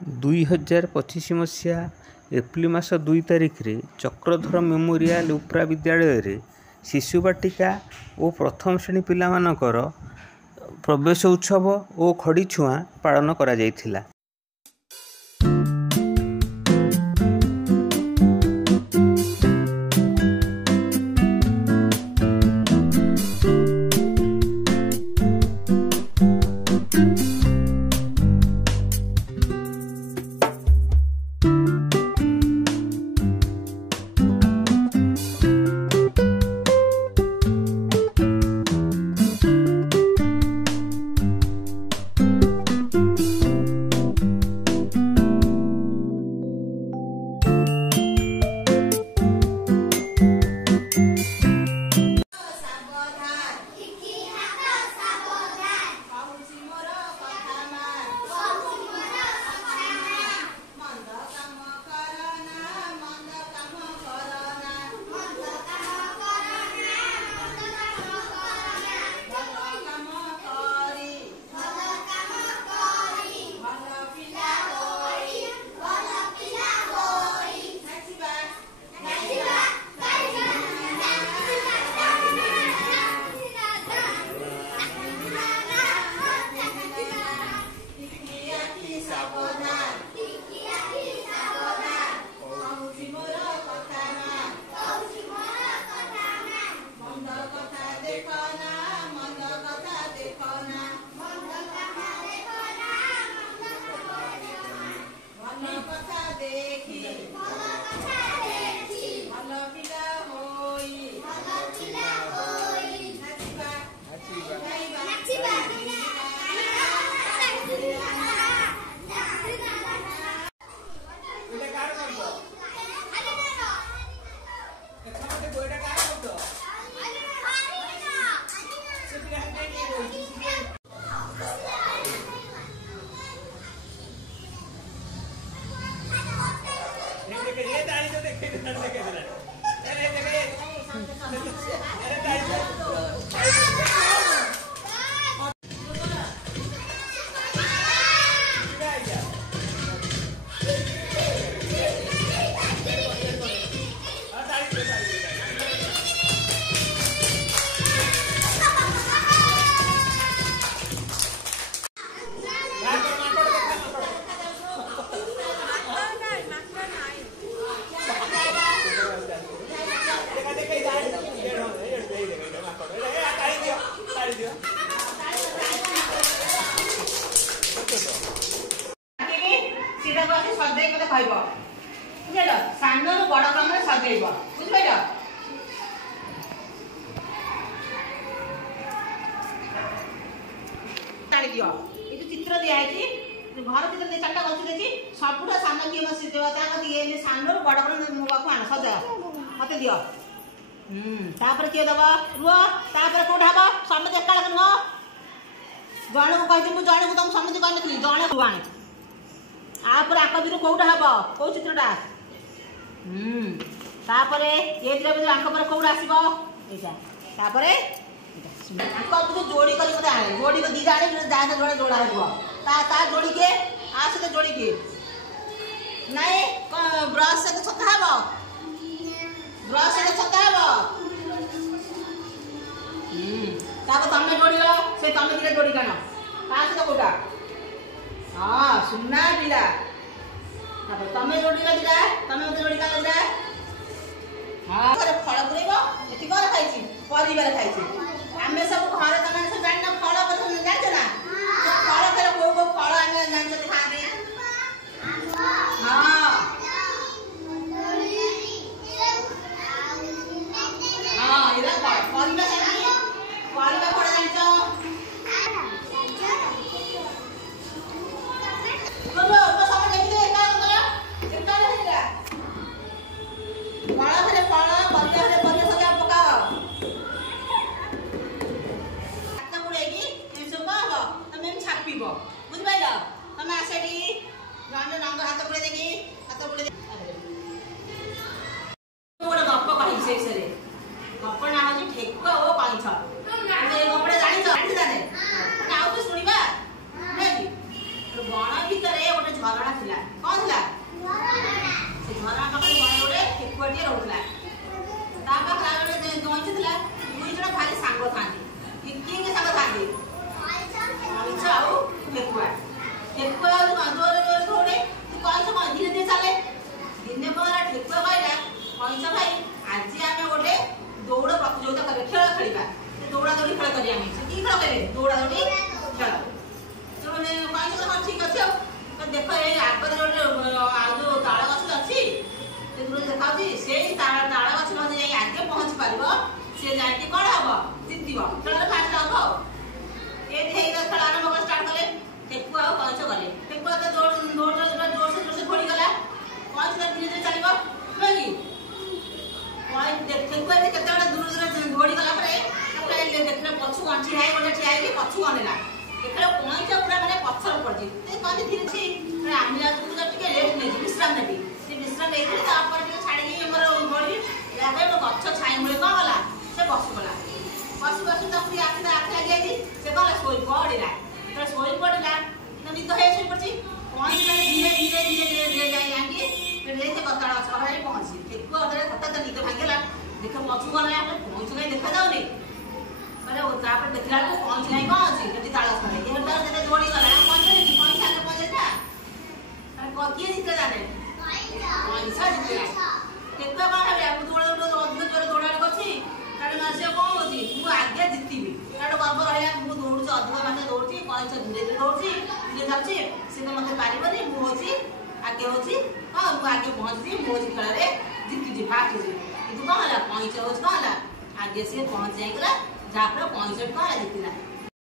2025 मसीहा एप्रिल मास 2 तारिख रे चक्रधर मेमोरियल उपरा विद्यालय रे शिशु बाटिका और प्रथम श्रेणी पिला मानकर प्रवेश उत्सव और खड़ी छुआ पालन करा जायथिला। चित्र दिखाई घर भर चार्टा गछ देखी सबुठ सान किए देवता सान बड़ मुख आण सजा मत दियो किए दब रुह कौट हम समझ एका नुह जन को कही मुझे जन को तुम समझ कहनी जन को आने आपर आक भी कौटा हम कौ चित्रटा ये आंक पर कौट आसो यहाँ जोड़ी कर जोड़ी दी जाने जहाँ जोड़ा जोड़ा हो जोड़ी के आ सहित जोड़ी के नाई ब्रश से छता हम ब्रश से छता हम तुम जोड़ से तुम दिखे जोड़ी कान सहित कौटा हाँ सुना पिला तुम जोड़ी दिखा तुम मत जोड़ी का हाँ फल पुरेब ये कौन खाई परिवार खाई आम सब घर तुम सब जान फल जान ना फल फल कौ कौ फल आम जान खाते हाँ हाँ ये परिवार फल जान पकाओ छापिब बुझिपाल तुम आस रंग हाथ बुड़े देखी हाथ बुड़े गोटे गप कह गप ना हूँ ठेक और कईछ गपड़ा जानी जाने आउ तो शुणा गण भितर गोटे झरणा थिला कौन थिला से झरणा पाखे गोटे ठेकुआटे रोला ता पाखे गोटे गईच थिला दुई जण भारी सांग थांती कि सांग थांती मनीष आउ ठेकुआ ठेकुआ जोर जोर थोड़े तू कौन कौन धीरे धीरे चले दिने कहला ठेकुआ कहला मनीष भाई आज आम गोटे दौड़ प्रतियोगिता कर खेल खेला दौड़ा दौड़ी खेल करी कि खेल करे दौड़ा दौड़ी खेल मैंने कहीं हाँ ठीक अच्छे तो देख ये आगे जो ताड़ गछ अच्छी दूर देखा से ताड़ गछ मध्य जा आगे पहुँची पार सी जाए कौन हम जीतव खेल फास्ट हम ये खेल आरंभ कर स्टार्ट कले ठेकुआ और कंच गले ठेकुआ तो जोर से फोड़ीगला कंच धीरे धीरे चलो कि ठेकुआ केते दूर दूर दौड़ीगला देखने पछू ठिया गोटे ठिया पछू अनेला देखा कंच पूरा मैंने पथर पड़ी कहते धीरे ठीक आम टे रेस्ट नहीं विश्राम नेबी से विश्राम नहीं छाड़ी बड़ी गछ छाई मूल कौन गला से बसगला बस बस तक आखि लगे से कौन शोई पड़ा जो शोई पड़ा निद हो पड़ी पहुँच धीरे धीरे धीरे धीरे जाए कताड़ गछ पहुँची ठेकुआ हठात निद भांगला देख पछू गला पहुँच कहीं देखा जाऊनी तापर देखला पहुँच नहीं कौन अच्छी ताल ये दौड़ी गला किए जीते जाने पैसा जीते ठेकुआ कौन है दौड़ अधिक जोर दौड़ा अच्छी से कौन होती मुझे आगे जीतबी गर्व रहा मुझे दौड़ अधिक मात्रा दौड़ी पैसा धीरे धीरे दौड़ी धीरे जाऊँगी सी तो मतलब पारे मुझे आगे होची हाँ मुझे आगे पहुँची मुझे खेल जीति फास्ट होती कि कौन है पैसा हो कौन है आगे सी पहुँच जाइए जहाँफल पैसा कौन जीतला।